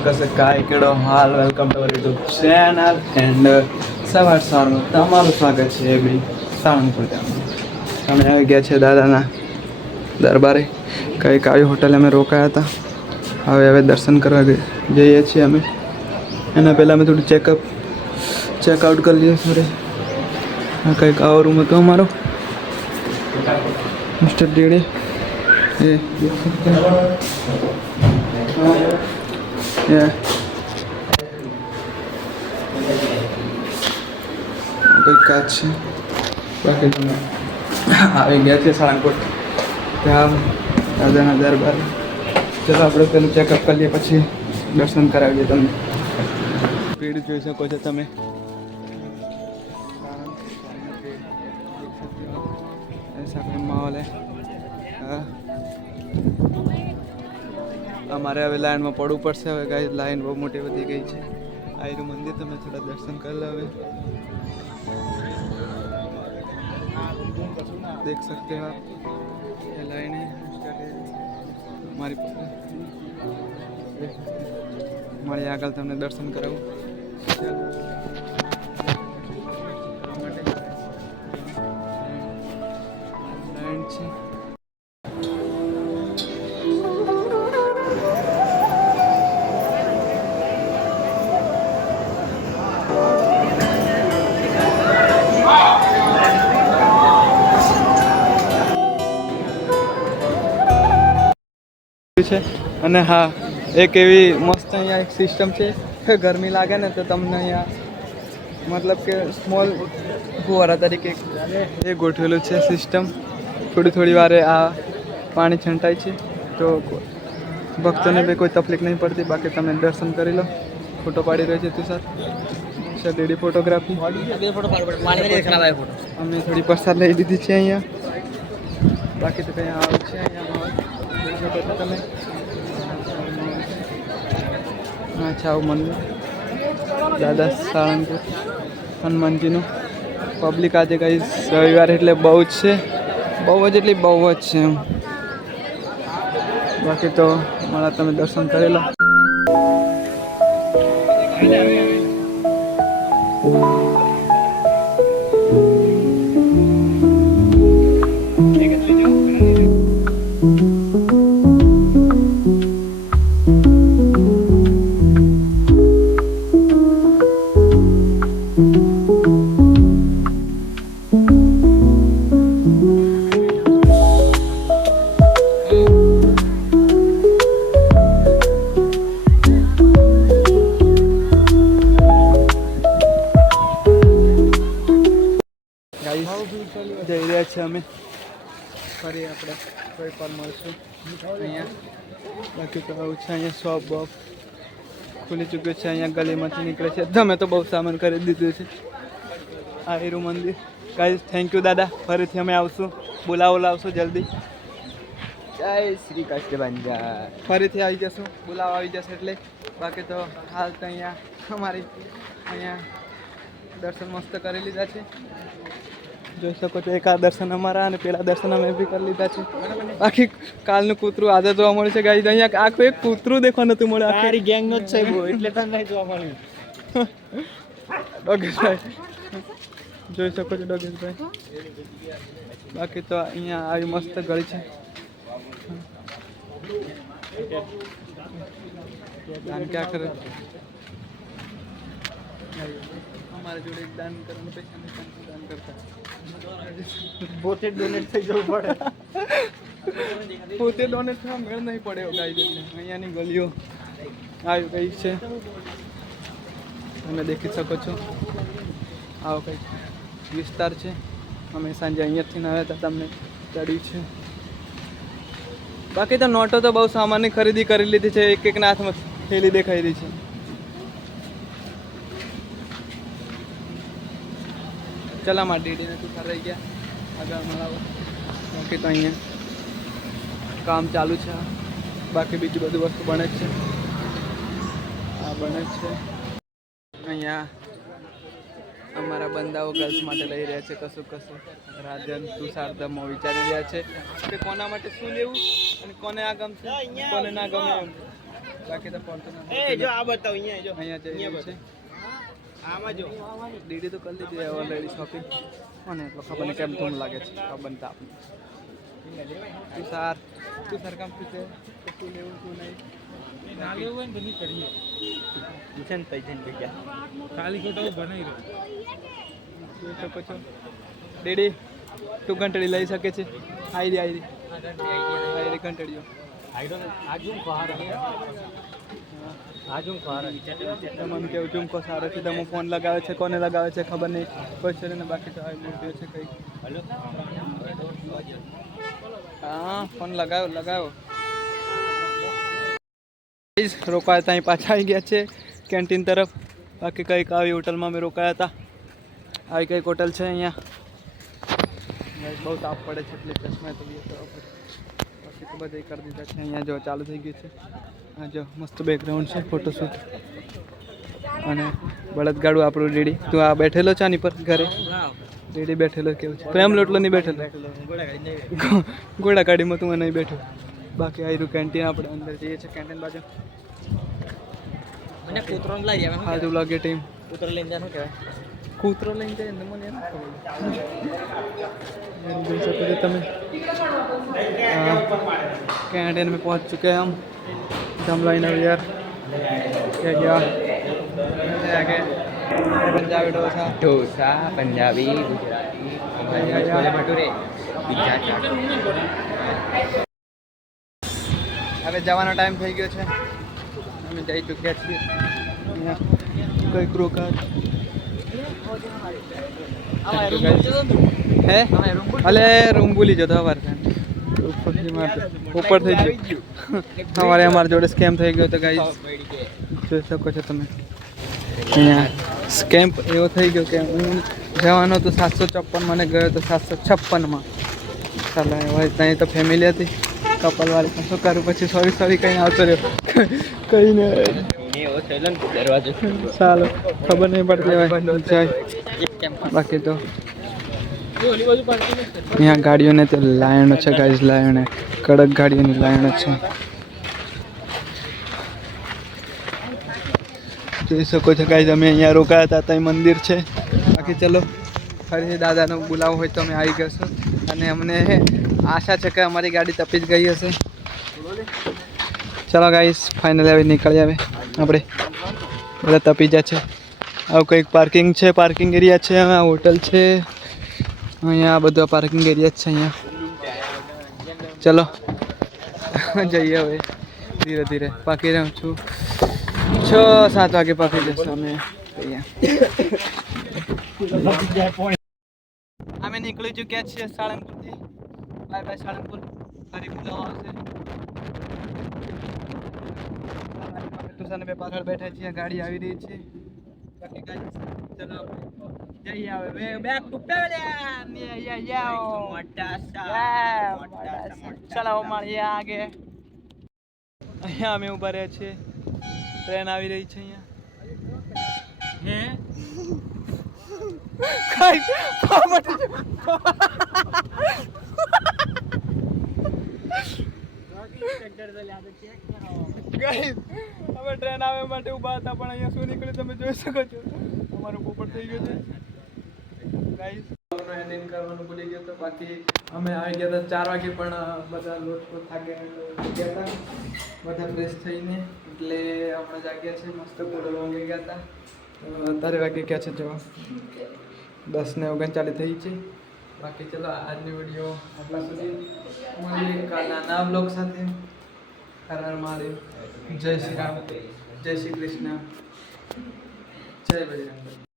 कैसे काय केड़ो हाल welcome to our YouTube channel and सवार सवाરમાં તમારું સ્વાગત છે બી સાણંદપુર ગામમાં અમે આવી ગયા છે દાદાના દરબારે કંઈક આવી હોટલે અમે રોકાયા હતા હવે દર્શન કરવા જઈએ છીએ અમે એના પહેલાં અમે થોડું ચેકઆઉટ કરી લઈએ થોડે કંઈક આવો રૂમ હતો અમારો મિસ્ટર ડીડી એ કોઈ કાચ છે બાકી તમે આવી ગયા છે સાળંગપુર ત્યાં દાદાના દરબાર ચલો આપણે પેલું ચેકઅપ કરી લઈએ પછી દર્શન કરાવીએ તમને ભીડ જોઈ શકો છો તમે ऐसा कोई माहौल है हमारे હવે લાઈનમાં પડવું પડશે હવે ગાઈસ લાઈન બહુ મોટી વધી ગઈ છે આયરું મંદિર તમે થોડા દર્શન કરી લો હવે देख सकते हो आप ये लाइन है हमारी हमारे આગળ તમને દર્શન કરાવું લાઈન છે છે અને હા એક એવી મસ્ત અહીંયા એક સિસ્ટમ છે કે ગરમી લાગે ને તો તમને અહીંયા મતલબ કે સ્મોલ ફુવારા તરીકે એ ગોઠવેલું છે સિસ્ટમ થોડી વારે આ પાણી છંટાય છે તો ભક્તોને બી કોઈ તકલીફ નહીં પડતી બાકી તમે દર્શન કરી લો ફોટો પાડી રહ્યો છે તુષાર ડીડી ફોટોગ્રાફી અમે થોડી પ્રસાદ લઈ લીધી છે અહીંયા બાકી તો કંઈ આવે છે અહીંયા તમે અચ્છા આવું મંદિર દાદા સાળંગપુર હનુમાનજીનું પબ્લિક આજે કંઈ રવિવાર એટલે બહુ જ છે બહુ જ એટલી બહુ જ છે એમ બાકી તો મારા તમે દર્શન કરી લો જઈ રહ્યા છીએ અમે ફરી આપણે કોઈ પણ મળશું અહીંયા બાકી તો આવું છે અહીંયા શોપ બોપ ખુલી ચૂક્યું છે અહીંયા ગલીમાંથી નીકળે છે તમે તો બહુ સામાન કરી દીધું છે આ હીરું મંદિર ગાઈસ થેન્ક યુ દાદા ફરીથી અમે આવશું બોલાવો લાવશું જલ્દી જય શ્રી કૃષ્ણ બંજા ફરીથી આવી જશું બોલાવો આવી જશે એટલે બાકી તો હાલ તો અહીંયા અમારી અહીંયા દર્શન મસ્ત કરી લીધા છે જોઈ શકો છો એક આ દર્શન અમારા અને પેલા દર્શન અમે બી કરી લીધા છે બાકી કાલનું કૂતરું આજે જોવા મળે છે ગાઈસ અહીંયા આખું એક કૂતરું દેખવા નતું મળે આખી ગેંગનો જ છે એટલે તને નહીં જોવા મળ્યું ડોગેશભાઈ જોઈ શકો છો ડોગેશભાઈ બાકી તો અહીંયા આવી મસ્ત ગળી છે દાન ક્યાં કરે हमारे जोड़े दान करने पैसा नहीं दान करता પોતે ડોનેટ થઈ જવું પડે પોતે ડોનેટ થવા મેળ નહીં પડે ગાઈસ એટલે અહીંયાની ગલીઓ આવી ગઈ છે તમે દેખી શકો છો આવો કંઈક વિસ્તાર છે અમે સાંજે અહીંયાથી આવ્યા હતા તમને ચડી છે બાકી તો નોટો તો બહુ સામાનની ખરીદી કરી લીધી છે એક એકના હાથમાં થેલી દેખાઈ રહી છે चला मार डीडी ने तू कर रही क्या આગળ મળાવો બાકી તો અહીંયા કામ ચાલુ છે બાકી બીજું બધું વસ્તુ બને જ છે આ બને જ છે અહીંયા અમારા બંદાઓ ગર્લ્સ માટે લઈ રહ્યા છે કશું રાજન તુષારધામમાં વિચારી રહ્યા છે કે કોના માટે શું લેવું અને કોને આ ગમશે કોને ના ગમે એમ બાકી તો ફોન તો જો આ બતાવ અહીંયા જો અહીંયા જઈ છે આમાં જો દીદી તો કરી લીધી ઓલરેડી શોપિંગ મને એટલો ખબર નહીં કેમ ધૂમ લાગે છે ખબર નહીં આપને તું કામ પૂછે કે શું લેવું શું નહીં ના લેવું હોય ને તો નહીં કરીએ કિશન પૈસા ભેગા ખાલી ખોટો બનાવી રહ્યો જોઈ શકો છો દીદી તું ઘંટડી લઈ શકે છે આઈ રી ઘંટડીઓ તમને કેવું ઝુમકો સારો છે તમે ફોન લગાવે છે કોને લગાવે છે ખબર નહીં કોઈ છે ને બાકી તો આવી મૂર્તિઓ છે કઈ હા ફોન લગાવો રોકાયા ત્યાં પાછા આવી ગયા છે કેન્ટીન તરફ બાકી કંઈક આવી હોટલમાં અમે રોકાયા હતા આવી કંઈક હોટલ છે અહીંયા બહુ તાપ પડે છે એટલે ચશ્મા તો બાકી તો બધે કરી દીધા છે અહીંયા જો ચાલુ થઈ ગયું છે આ જો મસ્ત બેકગ્રાઉન્ડ છે ફોટોશૂટ અને બળદગાડું આપણું રેડી તું આ બેઠેલો છે આની પર ઘરે રેડી બેઠેલો કેવું છે પ્રેમ લોટલો નહીં બેઠેલો ઘોડા ગાડીમાં તું નહીં બેઠો બાકી આવ્યું કેન્ટીન આપણે અંદર જઈએ છીએ કેન્ટીન બાજુ આજુ લાગે ટીમ કૂતરો લઈને જાનું કહેવાય કૂતરો લઈને જાય ને મને એમ ખબર જોઈ શકો છો તમે कैंटीन में पहुंच चुके हैं हम लाइन अब यार क्या आगे पंजाबी ઢોસા પંજાબી ગુજરાતી છોલે ભટુરે પિઝા ચાટ હવે જવાનો ટાઈમ થઈ ગયો છે અમે જઈ ચૂક્યા છીએ કંઈક રોકા હે અલે રૂમ ભૂલી જતો હવાર ઉપર થઈ ગયું અમારે અમારા જોડે સ્કેમ થઈ ગયો તો ગાઈસ જોઈ શકો છો તમે અહીંયા સ્કેમ એવો થઈ ગયો કે હું જવાનો તો 754 મને ગયો તો 756માં ચાલો હવે ત્યાં તો ફેમિલી હતી કપલ વાળી પણ શું કરું પછી સોરી કંઈ આવતો રહ્યો કંઈ ને ચાલો ખબર નહીં પડતી હવે જાય બાકી તો यहाँ गाड़ियों तो लाइन है गाइस लाइन कड़क गाड़ियों लाइन है જોઈ શકો છો ગાઈસ અમે અહીંયા રોકાયા હતા ત્યાં મંદિર છે બાકી ચલો ફરીથી દાદાનો બોલાવો હોય તો અમે આવી ગઈશું અને અમને આશા છે કે અમારી ગાડી તપી જ ગઈ હશે ચલો ગાઈસ ફાઇનલી હવે નીકળી આવે આપણે બધા તપી જાય છે આવું કંઈક પાર્કિંગ છે પાર્કિંગ એરિયા છે આ હોટલ છે અહીંયા બધો પાર્કિંગ એરિયા જ છે અહીંયા ચલો જઈએ હવે ધીરે ધીરે પાકી રહ્યો છું 6-7 વાગે પાકી જશે અમે અહીંયા અમે નીકળી ચૂક્યા છીએ સાળંગપુરથી બાય બાય સાળંગપુર ફરી બોલાવો આવશે તુસાને બે પાછળ બેઠા છીએ ગાડી આવી રહી છે બાકી ગાઈસ ચલો જઈએ હવે બેક ટુ પેવેલિયન ચલો મળીએ આગે અહીંયા અમે ઊભા રહ્યા છીએ ટ્રેન આવી રહી છે અમે ટ્રેન આવે માટે ઊભા હતા પણ અહીંયા શું નીકળ્યું તમે જોઈ શકો છો અમારો પોપટ થઈ ગયો છે ગાઈસ એન્ડિંગ કરવાનું ભૂલી ગયો તો બાકી અમે આવી ગયા હતા 4 વાગે પણ બધા લોકો થાકે ગયા હતા બધા ફ્રેશ થઈને એટલે હમણાં જાગ્યા છે મસ્ત કોડલ વાગી ગયા હતા અત્યારે વાગે ક્યાં છે જો 10:39 થઈ છે બાકી ચલો આજની વિડીયો આટલા સુધી મળીએ કાલના નવા બ્લોગ સાથે હર હર મહાદેવ જય શ્રી રામ જય શ્રી કૃષ્ણ જય બજરંગ